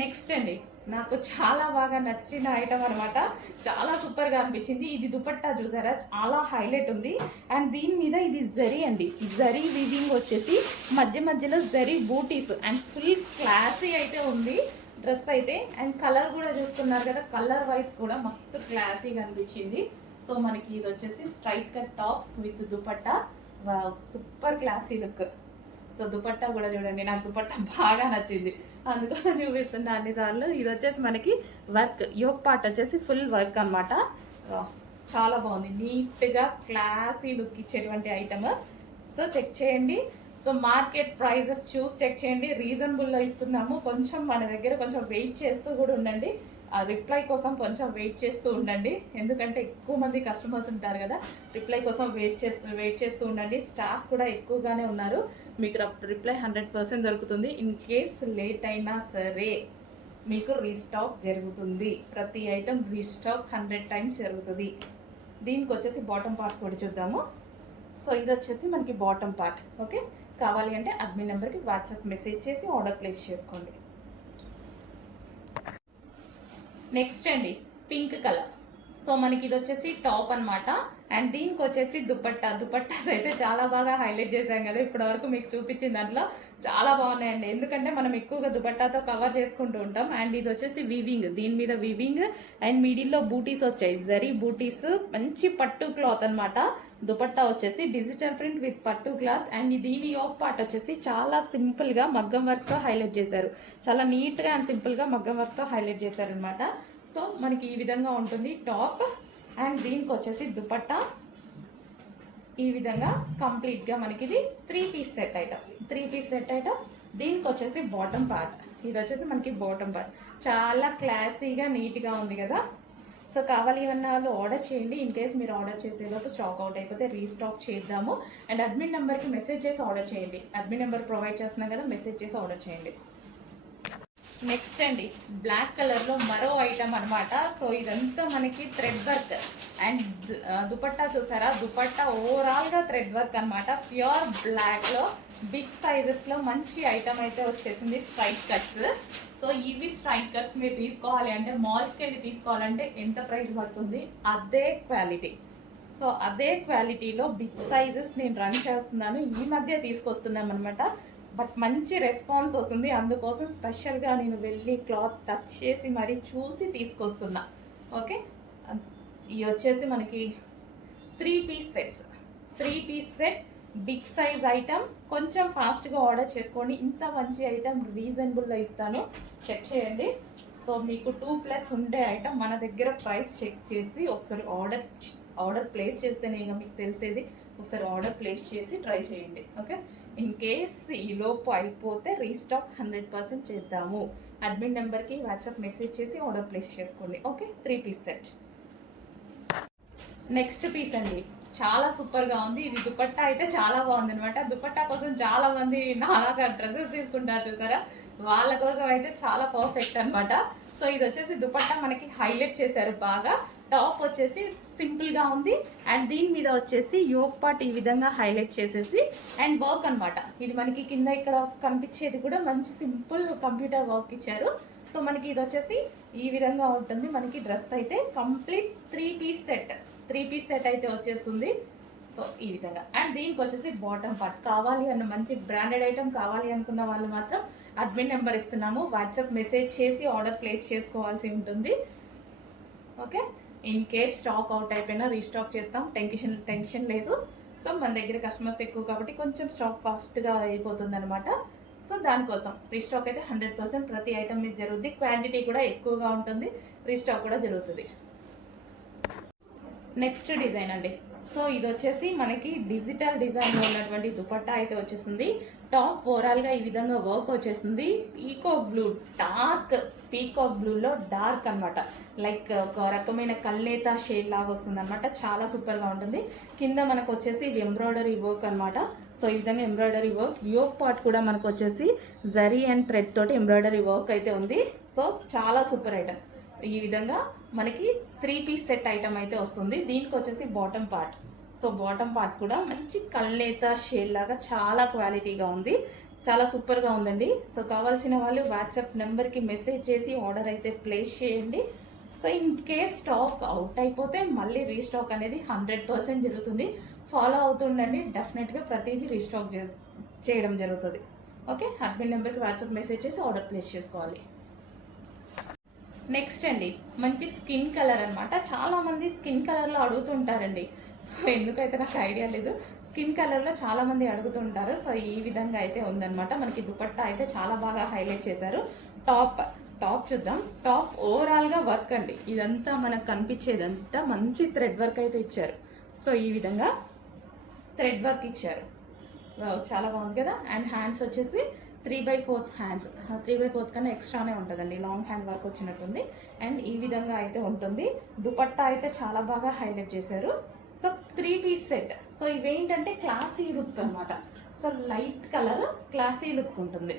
Next అండి, నాకు చాలా బాగా నచ్చిన ఐటమ్ అనమాట. చాలా సూపర్గా అనిపించింది. ఇది దుపట్టా చూసారా, చాలా హైలైట్ ఉంది. అండ్ దీని మీద ఇది జరీ అండి, జరీ వీవింగ్ వచ్చేసి మధ్య మధ్యలో జరీ బూటీస్ అండ్ ఫుల్ క్లాసీ అయితే ఉంది డ్రెస్ అయితే. అండ్ కలర్ కూడా చూస్తున్నారు కదా, కలర్ వైజ్ కూడా మస్తు క్లాసీగా అనిపించింది. సో మనకి ఇది వచ్చేసి straight cut top with dupatta, super classy look. So dupatta కూడా చూడండి, నాకు దుపట్టా బాగా నచ్చింది, అందుకోసం చూపిస్తున్నా అన్నిసార్లు. ఇది వచ్చేసి మనకి వర్క్, యోక్ పార్ట్ వచ్చేసి ఫుల్ వర్క్ అనమాట. చాలా బాగుంది, నీట్గా క్లాసీ లుక్ ఇచ్చేటువంటి ఐటమ్. సో చెక్ చేయండి. సో మార్కెట్ ప్రైజెస్ చూసి చెక్ చేయండి, రీజనబుల్లో ఇస్తున్నాము. కొంచెం మన దగ్గర కొంచెం వెయిట్ చేస్తూ కూడా ఉండండి, రిప్లై కోసం కొంచెం వెయిట్ చేస్తూ ఉండండి, ఎందుకంటే ఎక్కువ మంది కస్టమర్స్ ఉంటారు కదా, రిప్లై కోసం వెయిట్ చేస్తూ ఉండండి. స్టాఫ్ కూడా ఎక్కువగానే ఉన్నారు, మీకు రిప్లై 100% దొరుకుతుంది. ఇన్ కేస్ లేట్ అయినా సరే మీకు రీస్టాక్ జరుగుతుంది, ప్రతి ఐటమ్ రీస్టాక్ 100 టైమ్స్ జరుగుతుంది. దీనికి వచ్చేసి బాటమ్ పార్ట్ కూడా చూద్దాము. సో ఇది వచ్చేసి మనకి బాటమ్ పార్ట్. ఓకే, కావాలి అంటే అడ్మిన్ నెంబర్కి వాట్సాప్ మెసేజ్ చేసి ఆర్డర్ ప్లేస్ చేసుకోండి. నెక్స్ట్ అండి, పింక్ కలర్. సో మనకి ఇది వచ్చేసి టాప్ అనమాట. అండ్ దీనికి వచ్చేసి దుపట్టాస్ అయితే చాలా బాగా హైలైట్ చేశాం కదా ఇప్పటి వరకు మీకు చూపించిన దాంట్లో. చాలా బాగున్నాయండి, ఎందుకంటే మనం ఎక్కువగా దుపట్టాతో కవర్ చేసుకుంటూ ఉంటాం. అండ్ ఇది వచ్చేసి వీవింగ్, దీని మీద వీవింగ్ అండ్ మిడిల్లో బూటీస్ వచ్చాయి, జరీ బూటీస్, మంచి పట్టు క్లాత్ అనమాట. దుపట్టా వచ్చేసి డిజిటల్ ప్రింట్ విత్ పట్టు క్లాత్. అండ్ దీని యోక్ పార్ట్ వచ్చేసి చాలా సింపుల్గా మగ్గం వర్క్తో హైలైట్ చేశారు, చాలా నీట్గా అండ్ సింపుల్గా మగ్గం వర్క్తో హైలైట్ చేశారు అనమాట. సో మనకి ఈ విధంగా ఉంటుంది టాప్. అండ్ దీనికి వచ్చేసి దుపట్టా ఈ విధంగా కంప్లీట్గా మనకి ఇది 3 పీస్ సెట్ ఐటమ్. దీనికి వచ్చేసి బాటమ్ పార్ట్, ఇది వచ్చేసి మనకి బాటమ్ పార్ట్, చాలా క్లాసీగా నీట్గా ఉంది కదా. సో కావాలి ఏమన్నా వాళ్ళు ఆర్డర్ చేయండి. ఇన్ కేస్ మీరు ఆర్డర్ చేసేలోపు స్టాక్ అవుట్ అయిపోతే రీస్టాక్ చేద్దాము. అండ్ అడ్మిన్ నెంబర్కి మెసేజ్ చేసి ఆర్డర్ చేయండి, అడ్మిన్ నెంబర్ ప్రొవైడ్ చేస్తున్నాం కదా, మెసేజ్ చేసి ఆర్డర్ చేయండి. నెక్స్ట్ అండి, బ్లాక్ కలర్లో మరో ఐటమ్ అనమాట. సో ఇదంతా మనకి థ్రెడ్ వర్క్ అండ్ దుపట్టా చూసారా, దుపట్టా ఓవరాల్గా థ్రెడ్ వర్క్ అనమాట. ప్యూర్ బ్లాక్లో బిగ్ సైజెస్లో మంచి ఐటమ్ అయితే వచ్చేసింది, స్ట్రైట్ కట్స్. సో ఇవి స్ట్రైట్ కట్స్ మీరు తీసుకోవాలి అంటే మాల్స్కి వెళ్ళి తీసుకోవాలంటే ఎంత ప్రైస్ పడుతుంది, అదే క్వాలిటీ. సో అదే క్వాలిటీలో బిగ్ సైజెస్ నేను రన్ చేస్తున్నాను, ఈ మధ్య తీసుకొస్తున్నాం అనమాట. బట్ మంచి రెస్పాన్స్ వస్తుంది, అందుకోసం స్పెషల్గా నేను వెళ్ళి క్లాత్ టచ్ చేసి మరీ చూసి తీసుకొస్తున్నా. ఓకే, ఇవి వచ్చేసి మనకి 3 piece set big size item. కొంచెం ఫాస్ట్గా ఆర్డర్ చేసుకోండి, ఇంత మంచి ఐటమ్ రీజనబుల్లో ఇస్తాను, చెక్ చేయండి. సో మీకు 2+ ఉండే ఐటమ్ మన దగ్గర ప్రైస్ చెక్ చేసి ఒకసారి ఆర్డర్ ప్లేస్ చేస్తేనే ఇక మీకు తెలిసేది. ఒకసారి ఆర్డర్ ప్లేస్ చేసి ట్రై చేయండి. ఓకే, ఇన్ కేస్ ఈలోపు అయిపోతే రీస్టాక్ 100% చేద్దాము. అడ్మిన్ నెంబర్కి వాట్సాప్ మెసేజ్ చేసి ఆర్డర్ ప్లేస్ చేసుకోండి. Okay, 3 piece set. Next piece అండి, చాలా సూపర్గా ఉంది. ఇది దుపట్టా అయితే చాలా బాగుంది అనమాట. దుపట్టా కోసం చాలా మంది నాలాగా డ్రెస్సెస్ తీసుకుంటారు చూసారా, వాళ్ళ కోసం అయితే చాలా పర్ఫెక్ట్ అనమాట. సో ఇది వచ్చేసి దుపట్టా మనకి హైలైట్ చేశారు బాగా. టాప్ వచ్చేసి సింపుల్గా ఉంది అండ్ దీని మీద వచ్చేసి యోక్ పార్ట్ ఈ విధంగా హైలైట్ చేసేసి అండ్ వర్క్ అనమాట. ఇది మనకి కింద ఇక్కడ కనిపించేది కూడా మంచి సింపుల్ కంప్యూటర్ వర్క్ ఇచ్చారు. సో మనకి ఇది వచ్చేసి ఈ విధంగా ఉంటుంది మనకి డ్రెస్ అయితే. కంప్లీట్ 3 పీస్ సెట్ అయితే వచ్చేస్తుంది. సో ఈ విధంగా. అండ్ దీనికి వచ్చేసి బాటమ్ పార్ట్. కావాలి అన్న మంచి బ్రాండెడ్ ఐటమ్ కావాలి అనుకున్న వాళ్ళు మాత్రం అడ్మిన్ నెంబర్ ఇస్తున్నాము, వాట్సాప్ మెసేజ్ చేసి ఆర్డర్ ప్లేస్ చేసుకోవాల్సి ఉంటుంది. Okay, in case stock out అయిపోయినా రీస్టాక్ చేస్తాం, టెన్షన్ లేదు. సో మన దగ్గర కస్టమర్స్ ఎక్కువ కాబట్టి కొంచెం స్టాక్ ఫాస్ట్గా అయిపోతుంది అనమాట. సో దానికోసం రీస్టాక్ అయితే 100% ప్రతి ఐటమ్ మీద జరుగుతుంది, క్వాంటిటీ కూడా ఎక్కువగా ఉంటుంది, రీస్టాక్ కూడా జరుగుతుంది. నెక్స్ట్ డిజైన్ అండి. సో ఇది వచ్చేసి మనకి డిజిటల్ డిజైన్లో ఉన్నటువంటి దుపట్టా అయితే వచ్చేసింది. టాప్ ఓవరాల్గా ఈ విధంగా వర్క్ వచ్చేసింది. డార్క్ పీకాక్ బ్లూలో డార్క్ అనమాట, లైక్ ఒక రకమైన కల్నేత షేడ్ లాగా వస్తుంది అనమాట. చాలా సూపర్గా ఉంటుంది. కింద మనకు వచ్చేసి ఇది ఎంబ్రాయిడరీ వర్క్ అనమాట. సో ఈ విధంగా ఎంబ్రాయిడరీ వర్క్, యోక్ పార్ట్ కూడా మనకు వచ్చేసి జరీ అండ్ థ్రెడ్ తోటి ఎంబ్రాయిడరీ వర్క్ అయితే ఉంది. సో చాలా సూపర్ ఐటమ్. ఈ విధంగా మనకి 3 పీస్ సెట్ ఐటమ్ అయితే వస్తుంది. దీనికి వచ్చేసి bottom part. So bottom part కూడా మంచి కల్నేత షేడ్ లాగా చాలా క్వాలిటీగా ఉంది. చాలా సూపర్గా ఉందండి. సో కావాల్సిన వాళ్ళు వాట్సాప్ నెంబర్కి మెసేజ్ చేసి ఆర్డర్ అయితే ప్లేస్ చేయండి. So in case stock out అయిపోతే మళ్ళీ రీస్టాక్ అనేది 100% జరుగుతుంది. ఫాలో అవుతుండండి, డెఫినెట్గా ప్రతిదీ రీస్టాక్ చేయడం జరుగుతుంది. ఓకే, అడ్మిన్ నెంబర్కి వాట్సాప్ మెసేజ్ చేసి ఆర్డర్ ప్లేస్ చేసుకోవాలి. నెక్స్ట్ అండి, మంచి స్కిన్ కలర్ అనమాట. చాలామంది స్కిన్ కలర్లో అడుగుతుంటారండి. సో ఎందుకైతే నాకు ఐడియా లేదు, స్కిన్ కలర్లో చాలామంది అడుగుతుంటారు. సో ఈ విధంగా అయితే ఉందన్నమాట. మనకి దుపట్టా అయితే చాలా బాగా హైలైట్ చేశారు. టాప్ చూద్దాం. టాప్ ఓవరాల్గా వర్క్ అండి, ఇదంతా మనకు కనిపించేదంతా మంచి థ్రెడ్ వర్క్ అయితే ఇచ్చారు. సో ఈ విధంగా థ్రెడ్ వర్క్ ఇచ్చారు, చాలా బాగుంది కదా. అండ్ హ్యాండ్స్ వచ్చేసి 3/4 హ్యాండ్స్, 3/4 కన్నా ఎక్స్ట్రానే ఉంటుందండి, లాంగ్ హ్యాండ్ వర్క్ వచ్చినట్టుంది. అండ్ ఈ విధంగా అయితే ఉంటుంది. దుపట్టా అయితే చాలా బాగా హైలైట్ చేశారు. So 3 piece set. సో ఇవేంటంటే క్లాసీ లుక్ అనమాట. So light colour classy look ఉంటుంది.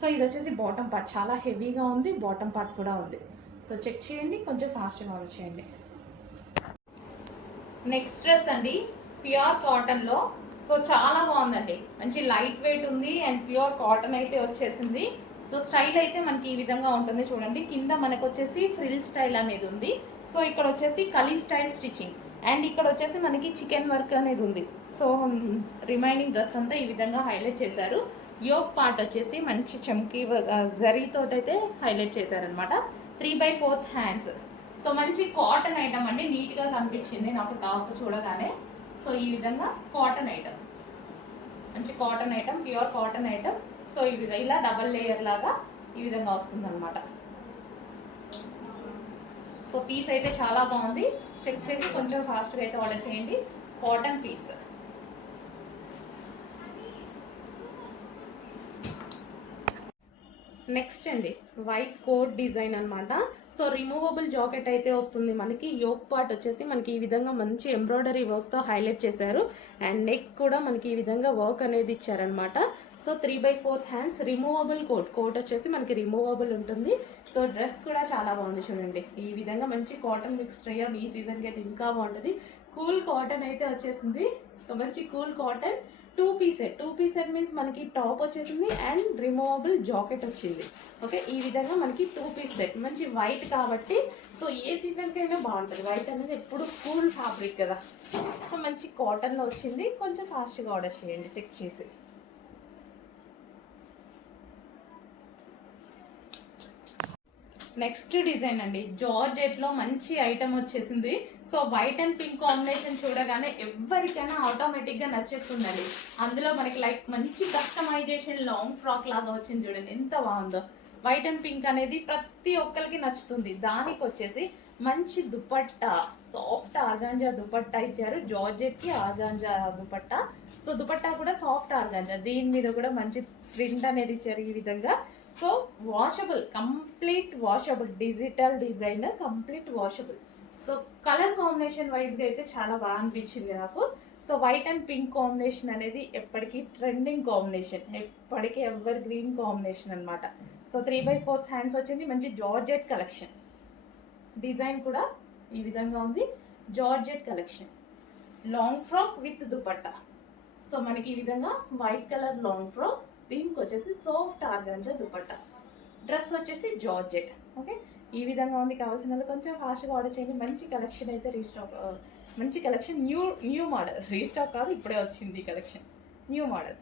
సో ఇది వచ్చేసి బాటమ్ పార్ట్, చాలా హెవీగా ఉంది, బాటమ్ పార్ట్ కూడా ఉంది. సో చెక్ చేయండి, కొంచెం ఫాస్ట్గా ఆర్డర్ చేయండి. నెక్స్ట్ డ్రెస్ అండి, ప్యూర్ కాటన్లో. సో చాలా బాగుందండి, మంచి లైట్ వెయిట్ ఉంది అండ్ ప్యూర్ కాటన్ అయితే వచ్చేసింది. సో స్టైల్ అయితే మనకి ఈ విధంగా ఉంటుంది చూడండి. కింద మనకు వచ్చేసి ఫ్రిల్ స్టైల్ అనేది ఉంది. సో ఇక్కడ వచ్చేసి కలీ స్టైల్ స్టిచ్చింగ్ అండ్ ఇక్కడ వచ్చేసి మనకి చికెన్ వర్క్ అనేది ఉంది. సో రిమైనింగ్ డ్రెస్ అంతా ఈ విధంగా హైలైట్ చేశారు. యోక్ పార్ట్ వచ్చేసి మంచి చమ్కీ జరీతోటైతే హైలైట్ చేశారనమాట. 3/4 హ్యాండ్స్. సో మంచి కాటన్ ఐటమ్ అండి, నీట్గా కనిపించింది నాకు టాప్ చూడగానే. సో ఈ విధంగా కాటన్ ఐటమ్, మంచి cotton item, pure cotton item. So ఈ విధంగా ఇలా డబల్ లేయర్ లాగా ఈ విధంగా వస్తుంది అనమాట. సో పీస్ అయితే చాలా బాగుంది, చెక్ చేసి కొంచెం ఫాస్ట్గా అయితే ఆర్డర్ చేయండి. Cotton piece. నెక్స్ట్ అండి, వైట్ కోట్ డిజైన్ అనమాట. సో రిమూవబుల్ జాకెట్ అయితే వస్తుంది మనకి. యోక్ పార్ట్ వచ్చేసి మనకి ఈ విధంగా మంచి ఎంబ్రాయిడరీ వర్క్తో హైలైట్ చేశారు. అండ్ నెక్ కూడా మనకి ఈ విధంగా వర్క్ అనేది ఇచ్చారనమాట. సో 3/4 హ్యాండ్స్, రిమూవబుల్ కోట్ వచ్చేసి మనకి రిమూవబుల్ ఉంటుంది. సో డ్రెస్ కూడా చాలా బాగుంది చూడండి. ఈ విధంగా మంచి కాటన్ మిక్స్ రేయన్, ఈ సీజన్కి అయితే ఇంకా బాగుంటుంది. కూల్ కాటన్ అయితే వచ్చేసింది. సో మంచి cool cotton. 2 piece set means మనకి టాప్ వచ్చేసింది అండ్ రిమూవబుల్ జాకెట్ వచ్చింది. ఓకే, ఈ విధంగా మనకి 2 పీస్ సెట్. మంచి వైట్ కాబట్టి సో ఏ సీజన్కైనా బాగుంటుంది. వైట్ అనేది ఎప్పుడు కూల్ ఫ్యాబ్రిక్ కదా. సో మంచి కాటన్లో వచ్చింది, కొంచెం ఫాస్ట్గా ఆర్డర్ చేయండి చెక్ చేసి. నెక్స్ట్ డిజైన్ అండి, జార్జెట్లో మంచి ఐటమ్ వచ్చేసింది. So white and pink combination చూడగానే ఎవరికైనా ఆటోమేటిక్గా నచ్చేస్తుందండి. అందులో మనకి లైక్ మంచి కస్టమైజేషన్ లాంగ్ ఫ్రాక్ లాగా వచ్చింది చూడండి, ఎంత బాగుందో. వైట్ అండ్ పింక్ అనేది ప్రతి ఒక్కరికి నచ్చుతుంది. దానికి వచ్చేసి మంచి దుపట్టా, సాఫ్ట్ ఆర్గాంజా దుపట్టా ఇచ్చారు. జార్జెట్కి ఆర్గాంజా దుపట్టా. సో దుపట్టా కూడా సాఫ్ట్ ఆర్గాంజా, దీని మీద కూడా మంచి ప్రింట్ అనేది ఇచ్చారు ఈ విధంగా. So washable, complete washable, digital design, complete washable. So colour combination వైజ్గా అయితే చాలా బాగా అనిపించింది నాకు. So white and pink combination అనేది ఎప్పటికీ ట్రెండింగ్ కాంబినేషన్, ఎప్పటికీ ఎవర్ గ్రీన్ కాంబినేషన్ అనమాట. సో 3/4 హ్యాండ్స్ వచ్చింది. మంచి జార్జెట్ కలెక్షన్, డిజైన్ కూడా ఈ విధంగా ఉంది. Georgette collection, long frock with dupatta. So మనకి ఈ విధంగా వైట్ కలర్ లాంగ్ ఫ్రాక్, దీనికి వచ్చేసి సాఫ్ట్ ఆర్గాంజా దుపట్టా. డ్రెస్ వచ్చేసి జార్జెట్. ఓకే, ఈ విధంగా ఉంది. కావాల్సిన వాళ్ళు కొంచెం ఫాస్ట్గా ఆర్డర్ చేయండి. మంచి కలెక్షన్ అయితే రీస్టాక్, మంచి కలెక్షన్, న్యూ మోడల్, రీస్టాక్ కాదు, ఇప్పుడే వచ్చింది collection, new model.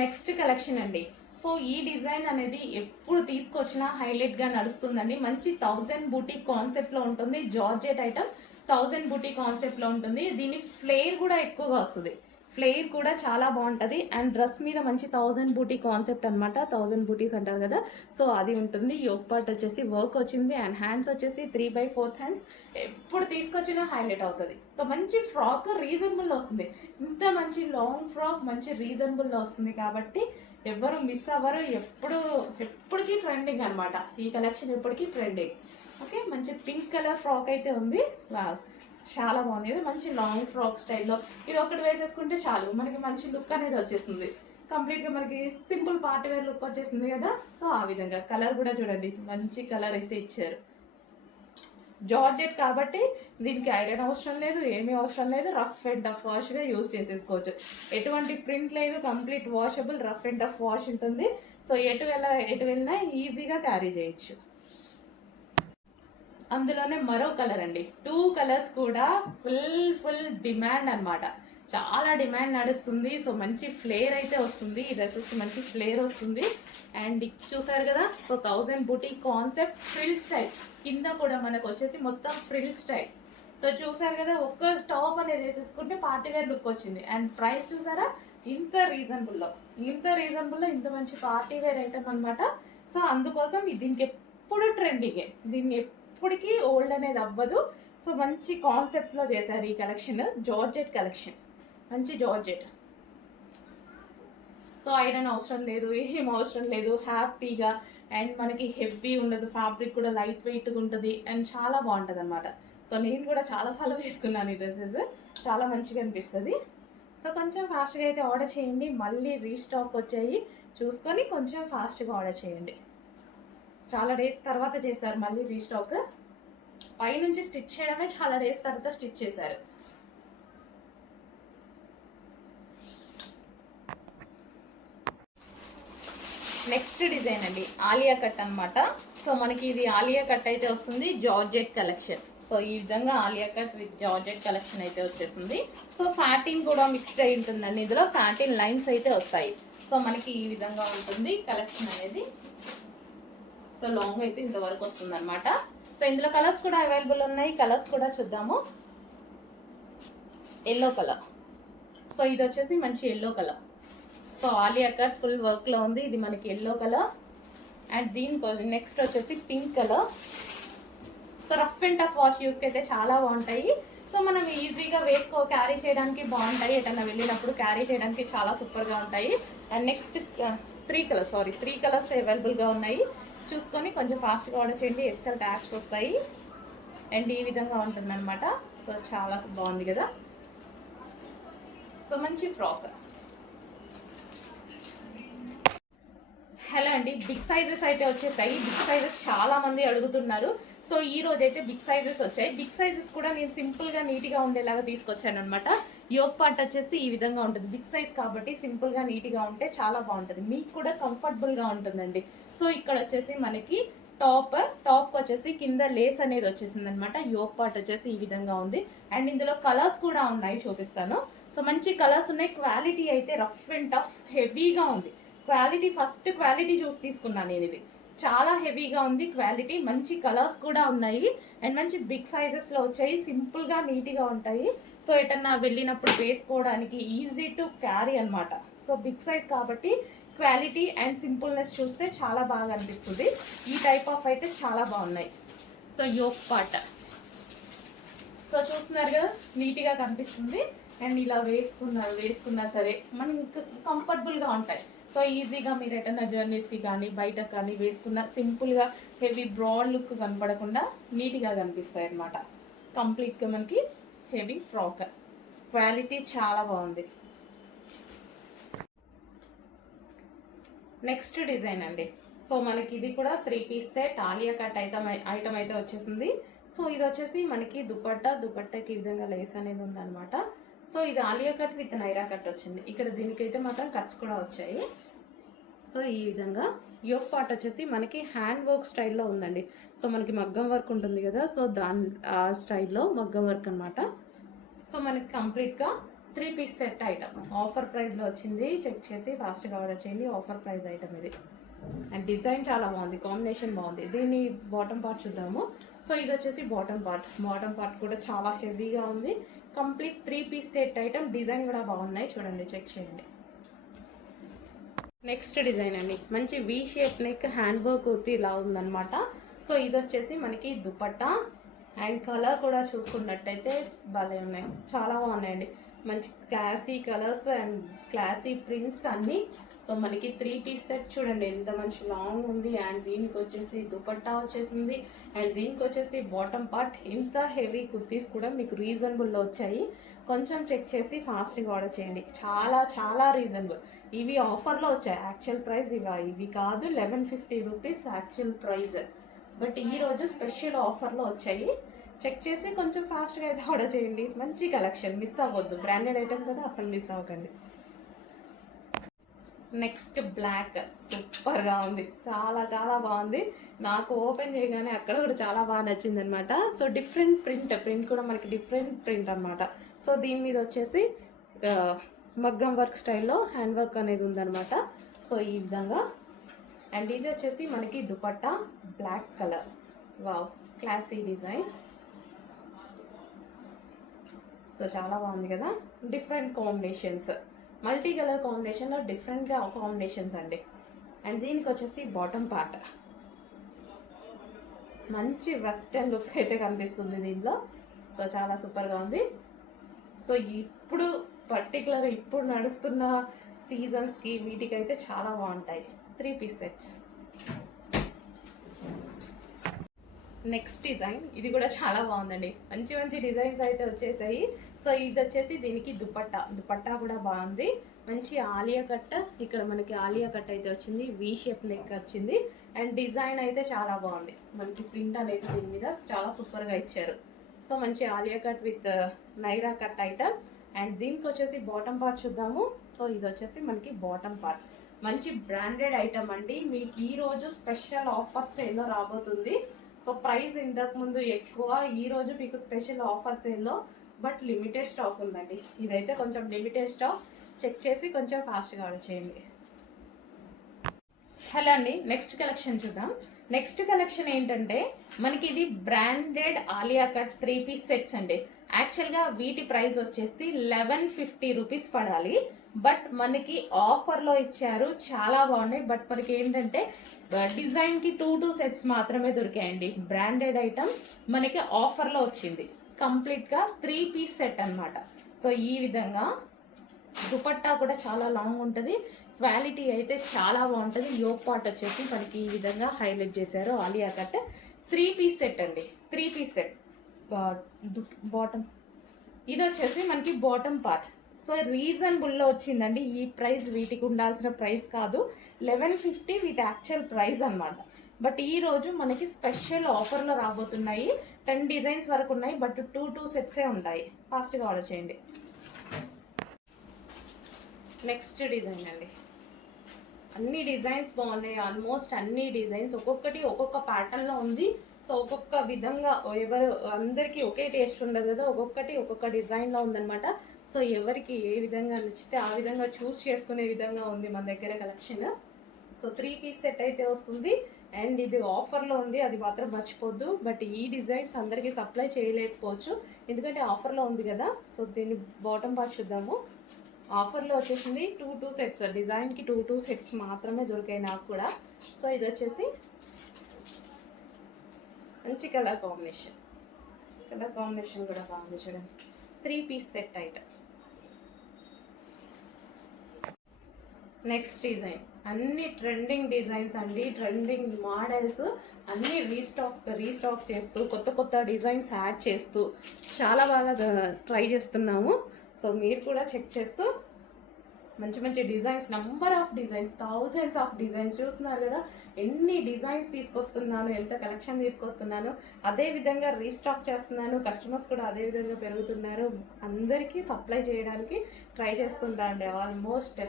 Next collection అండి. సో ఈ డిజైన్ అనేది ఎప్పుడు తీసుకొచ్చినా హైలైట్గా నడుస్తుందండి. మంచి 1000 బూటీక్ కాన్సెప్ట్లో ఉంటుంది. జార్జెట్ ఐటమ్ 1000 బూటీక్ కాన్సెప్ట్లో ఉంటుంది. దీని ఫ్లేర్ కూడా ఎక్కువగా వస్తుంది, ఫ్లేర్ కూడా చాలా బాగుంటుంది. అండ్ డ్రెస్ మీద మంచి 1000 బూటీ కాన్సెప్ట్ అనమాట, 1000 బూటీస్ అంటారు కదా. సో అది ఉంటుంది. యోక్ పార్ట్ వచ్చేసి వర్క్ వచ్చింది అండ్ హ్యాండ్స్ వచ్చేసి 3/4 హ్యాండ్స్. ఎప్పుడు తీసుకొచ్చినా హైలైట్ అవుతుంది. సో మంచి ఫ్రాక్ రీజనబుల్లో వస్తుంది. ఇంత మంచి లాంగ్ ఫ్రాక్ మంచి రీజనబుల్లో వస్తుంది కాబట్టి ఎవరు మిస్ అవ్వరు. ఎప్పటికీ ట్రెండింగ్ అనమాట ఈ కలెక్షన్, ఎప్పటికీ ట్రెండింగ్. ఓకే, మంచి పింక్ కలర్ ఫ్రాక్ అయితే ఉంది. చాలా బాగుంది. ఇది మంచి లాంగ్ ఫ్రాక్ స్టైల్లో ఇది ఒకటి వేసేసుకుంటే చాలు, మనకి మంచి లుక్ అనేది వచ్చేస్తుంది. కంప్లీట్గా మనకి సింపుల్ పార్టీ వేర్ లుక్ వచ్చేసింది కదా. సో ఆ విధంగా కలర్ కూడా చూడండి, మంచి కలర్ అయితే ఇచ్చారు. జార్జెట్ కాబట్టి దీనికి ఐరన్ అవసరం లేదు, ఏమీ అవసరం లేదు. రఫ్ అండ్ టఫ్ వాష్గా యూజ్ చేసేసుకోవచ్చు. ఎటువంటి ప్రింట్ లేదు, complete washable, rough and tough wash ఉంటుంది. సో ఎటు వెళ్ళినా ఈజీగా క్యారీ చేయొచ్చు. అందులోనే మరో కలర్ అండి, 2 కలర్స్ కూడా ఫుల్ డిమాండ్ అన్నమాట. చాలా డిమాండ్ నడుస్తుంది. సో మంచి ఫ్లేర్ అయితే వస్తుంది, ఈ డ్రెస్సెస్కి మంచి ఫ్లేర్ వస్తుంది. అండ్ చూసారు కదా, so 1000 boutique concept, frill style. కింద కూడా మనకు వచ్చేసి మొత్తం ఫ్రిల్ స్టైల్. సో చూసారు కదా, ఒక్క టాప్ అనేది వేసేసుకుంటే పార్టీ వేర్ లుక్ వచ్చింది. అండ్ ప్రైస్ చూసారా, ఇంత రీజనబుల్లో ఇంత మంచి పార్టీ వేర్ ఐటమ్ అనమాట. సో అందుకోసం దీనికి ఎప్పుడు ట్రెండింగే, దీన్ని ఎప్పటికీ ఓల్డ్ అనేది అవ్వదు. సో మంచి కాన్సెప్ట్లో చేశారు ఈ కలెక్షన్. జార్జెట్ కలెక్షన్, మంచి జార్జెట్. సో ఐరన్ అవసరం లేదు, ఏం అవసరం లేదు, హ్యాపీగా. అండ్ మనకి హెవీ ఉండదు, ఫ్యాబ్రిక్ కూడా లైట్ వెయిట్గా ఉంటుంది. అండ్ చాలా బాగుంటుంది అనమాట. సో నేను కూడా చాలాసార్లు వేసుకున్నాను ఈ డ్రెస్సెస్, చాలా మంచిగా అనిపిస్తుంది. సో కొంచెం ఫాస్ట్గా అయితే ఆర్డర్ చేయండి. మళ్ళీ రీస్టాక్ వచ్చాయి, చూసుకొని కొంచెం ఫాస్ట్గా ఆర్డర్ చేయండి. చాలా డేస్ తర్వాత చేశారు మళ్ళీ రీస్టాక్. పైనుంచి స్టిచ్ చేయడమే చాలా డేస్ తర్వాత స్టిచ్ చేశారు. నెక్స్ట్ డిజైన్ అండి, ఆలియా కట్ అనమాట. సో మనకి ఇది ఆలియా కట్ అయితే వస్తుంది, జార్జెట్ కలెక్షన్. సో ఈ విధంగా Alia cut with georgette collection అయితే వచ్చేస్తుంది. సో సాటిన్ కూడా మిక్స్డ్ అయి ఉంటుందండి, ఇందులో సాటిన్ లైన్స్ అయితే వస్తాయి. సో మనకి ఈ విధంగా ఉంటుంది కలెక్షన్ అనేది. సో లాంగ్ అయితే ఇంతవరకు వస్తుంది అనమాట. సో ఇందులో కలర్స్ కూడా అవైలబుల్ ఉన్నాయి, కలర్స్ కూడా చూద్దాము. ఎల్లో కలర్, సో ఇది వచ్చేసి మంచి yellow colour. So Alia cut full వర్క్లో ఉంది, ఇది మనకి ఎల్లో కలర్. అండ్ దీనికి నెక్స్ట్ వచ్చేసి pink colour. So rough and tough wash యూస్కి అయితే చాలా బాగుంటాయి. సో మనం ఈజీగా క్యారీ చేయడానికి బాగుంటాయి, ఎటన్నా వెళ్ళినప్పుడు క్యారీ చేయడానికి చాలా సూపర్గా ఉంటాయి. అండ్ నెక్స్ట్ 3 కలర్స్ అవైలబుల్గా ఉన్నాయి, చూసుకొని కొంచెం ఫాస్ట్గా ఆర్డర్ చేయండి. ఎక్సెల్ ట్యాగ్స్ వస్తాయి. అండ్ ఈ విధంగా ఉంటుంది అనమాట. సో చాలా బాగుంది కదా. సో మంచి ఫ్రాక్. హలో అండి, బిగ్ సైజెస్ అయితే వచ్చేసాయి. బిగ్ సైజెస్ చాలా మంది అడుగుతున్నారు. సో ఈ రోజు అయితే బిగ్ సైజెస్ వచ్చాయి. బిగ్ సైజెస్ కూడా నేను సింపుల్గా నీట్గా ఉండేలాగా తీసుకొచ్చాను అనమాట. యోక్ పార్ట్ వచ్చేసి ఈ విధంగా ఉంటుంది. బిగ్ సైజ్ కాబట్టి సింపుల్గా నీట్గా ఉంటే చాలా బాగుంటుంది, మీకు కూడా కంఫర్టబుల్గా ఉంటుందండి. సో ఇక్కడ వచ్చేసి మనకి టాప్ వచ్చేసి కింద లేస్ అనేది వచ్చేసింది అనమాట. యోక్ పార్ట్ వచ్చేసి ఈ విధంగా ఉంది. అండ్ ఇందులో కలర్స్ కూడా ఉన్నాయి, చూపిస్తాను. సో మంచి కలర్స్ ఉన్నాయి. క్వాలిటీ అయితే రఫ్ అండ్ టఫ్ హెవీగా ఉంది. ఫస్ట్ క్వాలిటీ చూసి తీసుకున్నాను నేను. ఇది చాలా హెవీగా ఉంది క్వాలిటీ, మంచి కలర్స్ కూడా ఉన్నాయి. అండ్ మంచి బిగ్ సైజెస్లో వచ్చాయి, సింపుల్గా నీట్గా ఉంటాయి. సో ఎటన్నా వెళ్ళినప్పుడు వేసుకోవడానికి ఈజీ టు క్యారీ అనమాట. సో బిగ్ సైజ్ కాబట్టి క్వాలిటీ అండ్ సింపుల్నెస్ చూస్తే చాలా బాగా అనిపిస్తుంది. ఈ టైప్ ఆఫ్ అయితే చాలా బాగున్నాయి. సో యోక్ పార్ట్, సో చూస్తున్నారు కదా, నీట్గా కనిపిస్తుంది. అండ్ ఇలా వేసుకున్నా సరే మనకి కంఫర్టబుల్గా ఉంటాయి. సో ఈజీగా మీరు ఎటన్నా జర్నీస్కి కానీ బయట కానీ వేసుకున్న సింపుల్గా హెవీ బ్రాడ్ లుక్ కనపడకుండా నీట్గా కనిపిస్తాయి అన్నమాట. కంప్లీట్గా మనకి హెవీ ఫ్రాక్, క్వాలిటీ చాలా బాగుంది. నెక్స్ట్ డిజైన్ అండి. సో మనకి ఇది కూడా 3 piece set Alia cut item అయితే వచ్చేసింది. సో ఇది వచ్చేసి మనకి దుపట్టాకి ఈ విధంగా లేస్ అనేది ఉందన్నమాట. సో ఇది Alia cut with Naira cut వచ్చింది. ఇక్కడ దీనికైతే మాత్రం కట్స్ కూడా వచ్చాయి. సో ఈ విధంగా యోక్ పార్ట్ వచ్చేసి మనకి హ్యాండ్ వర్క్ స్టైల్లో ఉందండి. సో మనకి మగ్గం వర్క్ ఉంటుంది కదా, సో ఆ స్టైల్లో మగ్గం వర్క్ అనమాట. సో మనకి కంప్లీట్గా 3 పీస్ సెట్ ఐటమ్ ఆఫర్ ప్రైస్లో వచ్చింది. చెక్ చేసి ఫాస్ట్గా ఆర్డర్ చేయండి. ఆఫర్ ప్రైస్ ఐటమ్ ఇది. అండ్ డిజైన్ చాలా బాగుంది, కాంబినేషన్ బాగుంది. దీని బాటమ్ పార్ట్ చూద్దాము. సో ఇది వచ్చేసి బాటమ్ పార్ట్ కూడా చాలా హెవీగా ఉంది. Complete 3 piece set item. Design కూడా బాగున్నాయి, చూడండి, చెక్ చేయండి. నెక్స్ట్ డిజైన్ అండి, మంచి V shape neck hand work kurti ఇలా ఉందన్నమాట. సో ఇది వచ్చేసి మనకి దుపట్టా. అండ్ కలర్ కూడా చూసుకున్నట్టయితే భలే ఉన్నాయి, చాలా బాగున్నాయండి. మంచి classy colours and classy prints అన్నీ. సో మనకి 3 పీస్ సెట్ చూడండి ఎంత మంచి లాంగ్ ఉంది. అండ్ దీనికి వచ్చేసి దుపట్టా వచ్చేసింది. అండ్ దీనికి వచ్చేసి బాటమ్ పార్ట్. ఇంత హెవీ కుర్తీస్ కూడా మీకు రీజనబుల్లో వచ్చాయి. కొంచెం చెక్ చేసి ఫాస్ట్గా ఆర్డర్ చేయండి. చాలా చాలా రీజనబుల్. ఇవి ఆఫర్లో వచ్చాయి. యాక్చువల్ ప్రైస్ ఇవి కాదు, 1150 రూపీస్ యాక్చువల్ ప్రైస్. బట్ ఈరోజు స్పెషల్ ఆఫర్లో వచ్చాయి. చెక్ చేసి కొంచెం ఫాస్ట్గా అయితే ఆర్డర్ చేయండి. మంచి కలెక్షన్, మిస్ అవ్వద్దు. బ్రాండెడ్ ఐటమ్ కదా, అసలు మిస్ అవ్వకండి. నెక్స్ట్ బ్లాక్ సూపర్గా ఉంది, చాలా చాలా బాగుంది. నాకు ఓపెన్ చేయగానే అక్కడ కూడా చాలా బాగా నచ్చింది అనమాట. సో డిఫరెంట్ ప్రింట్ కూడా మనకి డిఫరెంట్ ప్రింట్ అనమాట. సో దీని మీద వచ్చేసి మగ్గం వర్క్ స్టైల్లో హ్యాండ్ వర్క్ అనేది ఉందన్నమాట. సో ఈ విధంగా. అండ్ ఇది వచ్చేసి మనకి dupatta black colour. Wow, classy design. So చాలా బాగుంది కదా, డిఫరెంట్ కాంబినేషన్స్, మల్టీ కలర్ కాంబినేషన్లో డిఫరెంట్గా కాంబినేషన్స్ అండి. అండ్ దీనికి వచ్చేసి బాటమ్ పార్ట్ మంచి వెస్టర్న్ లుక్ అయితే కనిపిస్తుంది దీనిలో. సో చాలా సూపర్గా ఉంది. సో ఇప్పుడు పర్టికులర్ ఇప్పుడు నడుస్తున్న సీజన్స్కి వీటికైతే చాలా బాగుంటాయి. 3 పీస్ సెట్స్. నెక్స్ట్ డిజైన్, ఇది కూడా చాలా బాగుందండి. మంచి మంచి డిజైన్స్ అయితే వచ్చేసాయి. సో ఇది వచ్చేసి దీనికి దుపట్టా కూడా బాగుంది. మంచి ఆలియా కట్, ఇక్కడ మనకి ఆలియా కట్ అయితే వచ్చింది, వి షేప్ నెక్ వచ్చింది. అండ్ డిజైన్ అయితే చాలా బాగుంది. మనకి ప్రింట్ అనేది దీని మీద చాలా సూపర్గా ఇచ్చారు. సో మంచి Alia cut with Naira cut item. And దీనికి వచ్చేసి బాటమ్ పార్ట్ చూద్దాము. సో ఇది వచ్చేసి మనకి బాటమ్ పార్ట్, మంచి బ్రాండెడ్ ఐటమ్ అండి. మీకు ఈ రోజు స్పెషల్ ఆఫర్స్ ఏదో రాబోతుంది. సో ప్రైస్ ఇంతకు ముందు ఎక్కువ, ఈ రోజు మీకు స్పెషల్ ఆఫర్స్ ఏలో, బట్ లిమిటెడ్ స్టాక్ ఉందండి. ఇదైతే కొంచెం లిమిటెడ్ స్టాక్, చెక్ చేసి కొంచెం ఫాస్ట్గా ఆర్డర్ చేయండి. హలో అండి, నెక్స్ట్ కలెక్షన్ చూద్దాం. నెక్స్ట్ కలెక్షన్ ఏంటంటే మనకి ఇది branded Alia cut 3 piece sets అండి. యాక్చువల్గా వీటి ప్రైస్ వచ్చేసి 1150 రూపీస్ పడాలి, బట్ మనకి ఆఫర్లో ఇచ్చారు. చాలా బాగున్నాయి. బట్ మనకి ఏంటంటే డిజైన్కి 2 సెట్స్ మాత్రమే దొరికాయండి. బ్రాండెడ్ ఐటమ్ మనకి ఆఫర్లో వచ్చింది. కంప్లీట్గా 3 పీస్ సెట్ అనమాట. సో ఈ విధంగా దుపట్టా కూడా చాలా లాంగ్ ఉంటుంది, క్వాలిటీ అయితే చాలా బాగుంటుంది. యోగ్ పార్ట్ వచ్చేసి మనకి ఈ విధంగా హైలైట్ చేశారు. ఆలియా కట్ 3 పీస్ సెట్ అండి. 3 పీస్ సెట్. బాటమ్ ఇది వచ్చేసి మనకి బాటమ్ పార్ట్. సో రీజనబుల్లో వచ్చిందండి. ఈ ప్రైస్ వీటికి ఉండాల్సిన ప్రైస్ కాదు. 1150 వీటి యాక్చువల్ ప్రైస్ అనమాట. బట్ ఈ రోజు మనకి స్పెషల్ ఆఫర్లో రాబోతున్నాయి. 10 డిజైన్స్ వరకు ఉన్నాయి, బట్ 2 సెట్సే ఉంటాయి. ఫాస్ట్గా ఆర్డర్ చేయండి. నెక్స్ట్ డిజైన్ అండి. అన్ని డిజైన్స్ బాగున్నాయి. ఆల్మోస్ట్ అన్ని డిజైన్స్ ఒక్కొక్కటి ఒక్కొక్క ప్యాటర్న్లో ఉంది. సో ఒక్కొక్క విధంగా అందరికీ ఒకే టేస్ట్ ఉండదు కదా, ఒక్కొక్కటి ఒక్కొక్క డిజైన్లో ఉందన్నమాట. సో ఎవరికి ఏ విధంగా నచ్చితే ఆ విధంగా చూస్ చేసుకునే విధంగా ఉంది మన దగ్గర కలెక్షన్. సో 3 పీస్ సెట్ అయితే వస్తుంది. అండ్ ఇది ఆఫర్లో ఉంది, అది మాత్రం మర్చిపోద్దు. బట్ ఈ డిజైన్స్ అందరికీ సప్లై చేయలేకపోవచ్చు, ఎందుకంటే ఆఫర్లో ఉంది కదా. సో దీన్ని బాటమ్ పార్ట్ చూద్దాము. ఆఫర్లో వచ్చేసింది 2 సెట్స్. డిజైన్కి 2 సెట్స్ మాత్రమే దొరికాయి నాకు కూడా. సో ఇది వచ్చేసి మంచి కలర్ కాంబినేషన్ కూడా బాగుంది చూడండి. 3 piece set item. Next design, అన్ని ట్రెండింగ్ డిజైన్స్ అండి, ట్రెండింగ్ మోడల్స్ అన్నీ రీస్టాక్ చేస్తూ కొత్త డిజైన్స్ యాడ్ చేస్తూ చాలా బాగా ట్రై చేస్తున్నాము. సో మీరు కూడా చెక్ చేస్తూ మంచి designs, number of designs, thousands of designs చూస్తున్నారు కదా. ఎన్ని డిజైన్స్ తీసుకొస్తున్నాను, ఎంత కలెక్షన్ తీసుకొస్తున్నాను, అదే విధంగా రీస్టాక్ చేస్తున్నాను. కస్టమర్స్ కూడా అదే విధంగా పెరుగుతున్నారు. అందరికీ సప్లై చేయడానికి ట్రై చేస్తుంటా అండి ఆల్మోస్ట్.